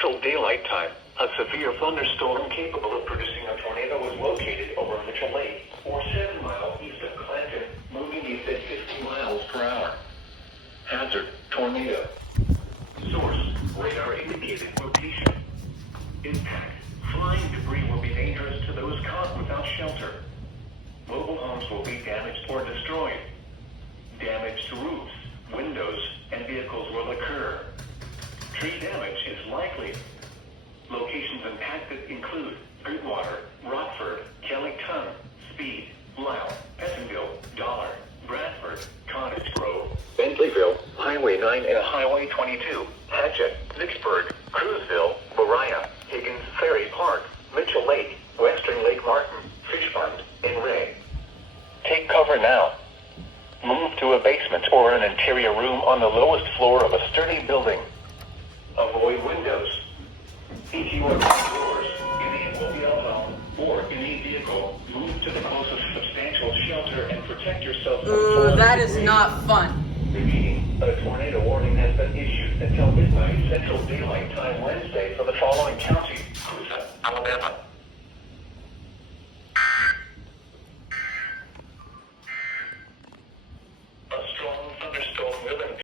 Central Daylight Time, a severe thunderstorm capable of producing a tornado was located over Mitchell Lake, or 7 miles east of Clanton, moving east at 50 miles per hour. Hazard, tornado. Source, radar indicated location. Impact, flying debris will be dangerous to those caught without shelter. Mobile homes will be damaged or destroyed. Damage to roofs, windows, and vehicles will occur. Tree damage is likely. Locations impacted include Goodwater, Rockford, Kellyton, Speed, Lisle, Pentonville, Dollar, Bradford, Cottage Grove, Bentleyville, Highway 9 and Highway 22, Hatchet, Vicksburg, Cruzville, Mariah, Higgins Ferry Park, Mitchell Lake, Western Lake Martin, Fishpond, and Ray. Take cover now. Move to a basement or an interior room on the lowest floor of a sturdy building. Avoid windows. If you are outdoors, in a mobile home, or in a vehicle, move to the closest substantial shelter and protect yourself from Ooh, that is not fun.